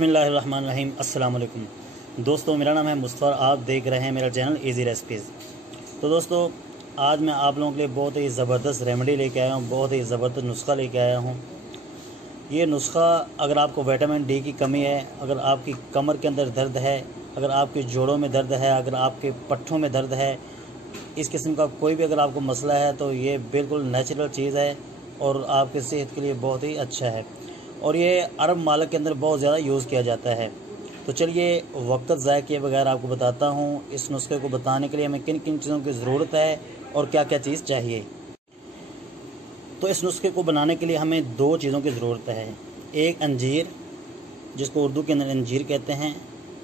बिस्मिल्लाहिर्रहमानिर्रहीम। अस्सलाम वालेकुम दोस्तों, मेरा नाम है मुस्तफ़ा, आप देख रहे हैं मेरा चैनल इजी रेसिपीज़। तो दोस्तों, आज मैं आप लोगों के लिए बहुत ही ज़बरदस्त रेमेडी लेके आया हूँ, बहुत ही ज़बरदस्त नुस्खा लेके आया हूँ। ये नुस्खा अगर आपको विटामिन डी की कमी है, अगर आपकी कमर के अंदर दर्द है, अगर आपके जोड़ों में दर्द है, अगर आपके पट्ठों में दर्द है, इस किस्म का कोई भी अगर आपको मसला है तो ये बिल्कुल नेचुरल चीज़ है और आपकी सेहत के लिए बहुत ही अच्छा है। और ये अरब मालिक के अंदर बहुत ज़्यादा यूज़ किया जाता है। तो चलिए वक्त ज़ाया किए बगैर आपको बताता हूँ इस नुस्खे को बताने के लिए हमें किन किन चीज़ों की ज़रूरत है और क्या क्या चीज़ चाहिए। तो इस नुस्खे को बनाने के लिए हमें दो चीज़ों की ज़रूरत है। एक अंजीर, जिसको उर्दू के अंदर अंजीर कहते हैं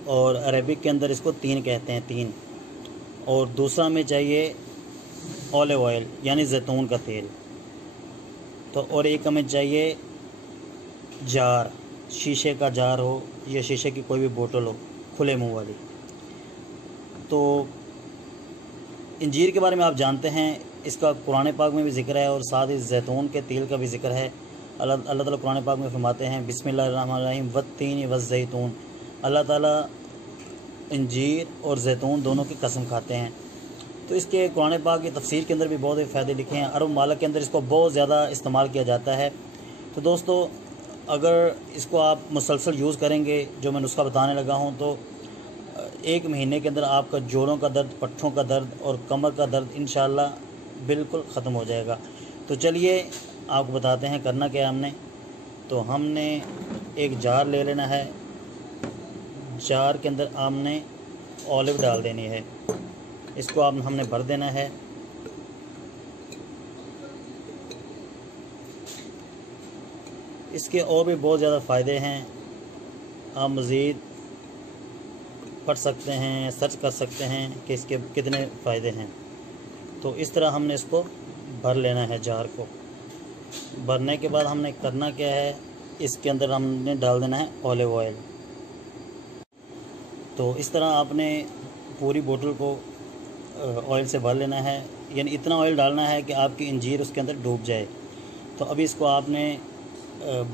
और अरबिक के अंदर इसको तीन कहते हैं, तीन। और दूसरा हमें चाहिए ऑलिव ऑयल यानी जैतून का तेल। तो और एक हमें चाहिए जार, शीशे का जार हो या शीशे की कोई भी बोतल हो खुले मुंह वाली। तो अंजीर के बारे में आप जानते हैं, इसका कुरान पाक में भी ज़िक्र है और साथ ही जैतून के तेल का भी ज़िक्र है। अल्लाह ताला कुरान पाक में फरमाते हैं बिस्मिल्लाहिर्रहमानिर्रहीम वत्तीन वज़्ज़ैतून। अल्लाह ताला अंजीर और जैतून दोनों की कसम खाते हैं। तो इसके कुरान पाक की तफसीर के अंदर भी बहुत ही फ़ायदे लिखे हैं। अरब मालिक के अंदर इसको बहुत ज़्यादा इस्तेमाल किया जाता है। तो दोस्तों, अगर इसको आप मुसलसल यूज़ करेंगे, जो मैं नुस्खा बताने लगा हूँ, तो एक महीने के अंदर आपका जोड़ों का दर्द, पट्ठों का दर्द और कमर का दर्द इंशाअल्लाह बिल्कुल ख़त्म हो जाएगा। तो चलिए आपको बताते हैं करना क्या है हमने। तो हमने एक जार ले लेना है, जार के अंदर हमने ऑलिव डाल देनी है, इसको हमने भर देना है। इसके और भी बहुत ज़्यादा फ़ायदे हैं, आप मज़ीद पढ़ सकते हैं, सर्च कर सकते हैं कि इसके कितने फ़ायदे हैं। तो इस तरह हमने इसको भर लेना है जार को। भरने के बाद हमने करना क्या है, इसके अंदर हमने डाल देना है ऑलिव ऑयल। तो इस तरह आपने पूरी बोतल को ऑयल से भर लेना है, यानी इतना ऑयल डालना है कि आपकी अंजीर उसके अंदर डूब जाए। तो अभी इसको आपने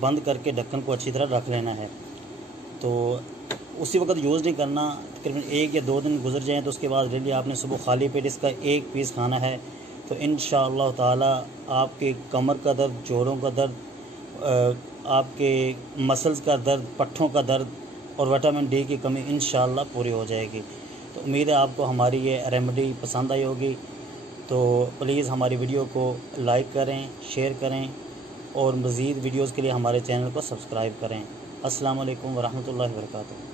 बंद करके ढक्कन को अच्छी तरह रख लेना है। तो उसी वक्त यूज़ नहीं करना, तकरीबन 1 या 2 दिन गुजर जाएँ तो उसके बाद डेली आपने सुबह खाली पेट इसका 1 पीस खाना है। तो इंशाअल्लाह ताला आपके कमर का दर्द, जोड़ों का दर्द, आपके मसल्स का दर्द, पट्ठों का दर्द और विटामिन डी की कमी इंशाअल्लाह पूरी हो जाएगी। तो उम्मीद है आपको हमारी ये रेमेडी पसंद आई होगी। तो प्लीज़ हमारी वीडियो को लाइक करें, शेयर करें और मज़ीद वीडियोज़ के लिए हमारे चैनल को सब्सक्राइब करें। अस्सलाम वालेकुम वरहमतुल्लाहि वबरकातुहू।